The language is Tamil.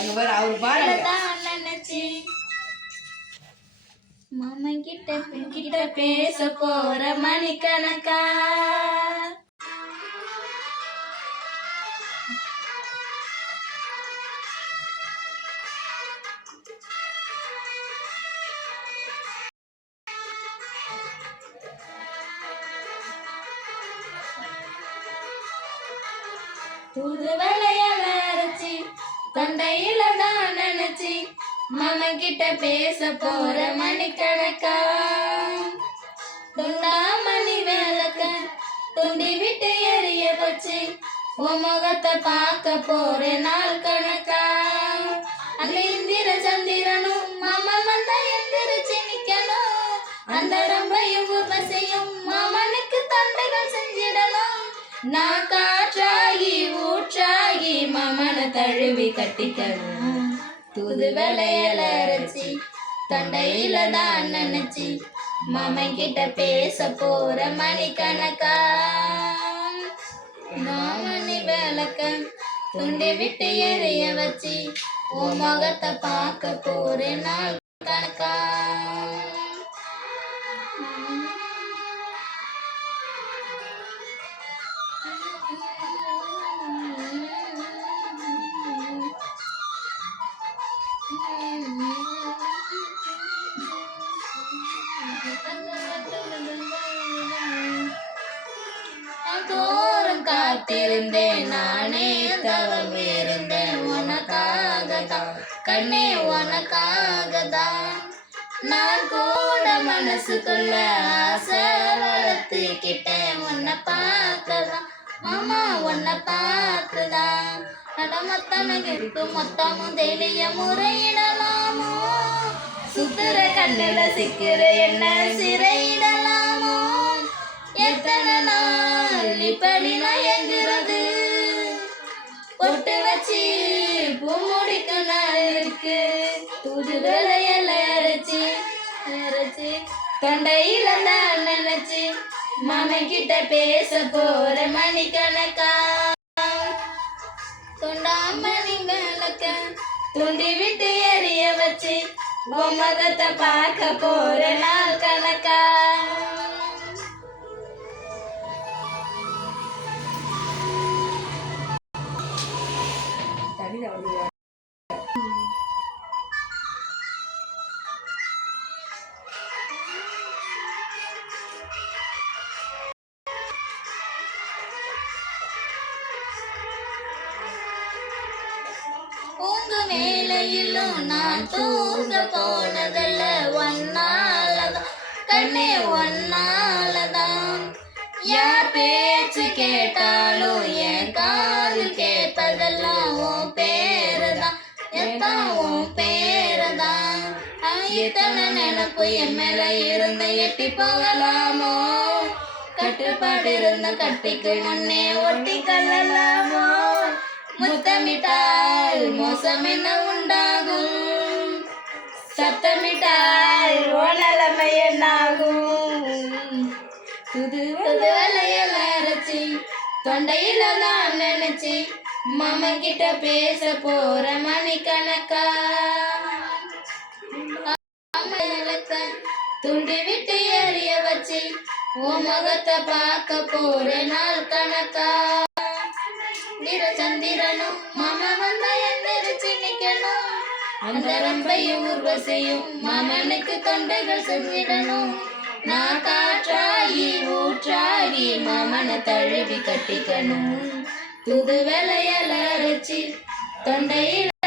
அங்க பாரு அவரு பாருங்க நினைச்சி மாமன் கிட்ட பேச போற மணிக்கணக்கா புது வேலையால அரைச்சி தொண்டையில தான் நினைச்சி மாமன் கிட்ட பேச போற மணிக்கணக்கா துண்டாமணி விளக்க துண்டி விட்டு எரிய வச்சு உன் முகத்தை பார்க்க போற நாள் கணக்கா அந்த இந்திர சந்திரனும் மாமன் வந்தா எந்திரிச்சு நிக்கணும் அந்த ரம்பையும் உபசையும் மாமனுக்கு தண்டைகள் செஞ்சிடணும் நான் காற்றாகி ஊற்றாகி மாமனை தழுவி கட்டிக்கணும் தூது வேலையில அரைச்சி தொண்டையில தான் நினைச்சி மாமன் கிட்ட பேச போற மணிக்கணக்கா மாமணி விளக்க துண்டி விட்டு எரிய வச்சு உன் முகத்தை பார்க்க போற நாள் கணக்கா தோறும் காத்திருந்தேன் நானே தவம் இருந்தேன் உனக்காக தான் கண்ணே உனக்காக தான் நான் கூட மனசுக்குள்ள ஆசை வளர்த்துக்கிட்டேன் உன்னை பார்க்கதான் மாமா உன்னை பார்த்துதான் நடமத்தனகிற்கு மொத்தமும் தெளிய முறையிடலாமோ சுத்துற கண்ணுல சிக்கிற என்ன சிறையிடலாமோ எத்தனை நாள் இப்படி நான் எங்கிறது பொட்டு வச்சு பூ முடிக்க நாள் இருக்கு தூது வேலையில அரைச்சி தொண்டையில தான் நினைச்சு மாமன் கிட்ட பேச போற மணிக்கணக்கா தொண்டாமணி விளக்க துண்டி விட்டு எரிய வச்சு உன் முகத்தை பார்க்க போற நாள் கணக்கா உங்க வேலையிலும் நான் தூங்க போனதில்ல ஒன்னாலதான் கண்ணே ஒன்னாலதான் யார் பேச்சு கேட்டாலும் என் காதில் கேட்பதெல்லாம் உன் பேருதான் எத்தான் உன் பேருதான் இத்தனை நினப்பு என் மேல இருந்த எட்டி போகலாமோ கட்டுப்பாடு இருந்த கட்டிக்கு முன்னே ஒட்டி கல்லலாமோ முத்தமிட்டால் மோசம் என்ன உண்டாகும் சத்தமிட்டால் ஓனலமை என்னாகும் புது வேலையில அரைச்சி தொண்டையில தான் நினைச்சி மாமன் கிட்ட பேச போற மணிக்கணக்கா துண்டி விட்டு எரிய வச்சு உன் முகத்தை பார்க்க போற நாள் கணக்கா சந்திரனும் மாமா வந்தா எந்திரிச்சு நிக்கணும் அந்த ரம்பையும் உர்வசையும் மாமனுக்கு தொண்டைகள் செஞ்சிடணும் நான் காற்றாகி ஊற்றாகி மாமனை தழுவி கட்டிக்கணும் புது வேலையில அரைச்சி தொண்டையில்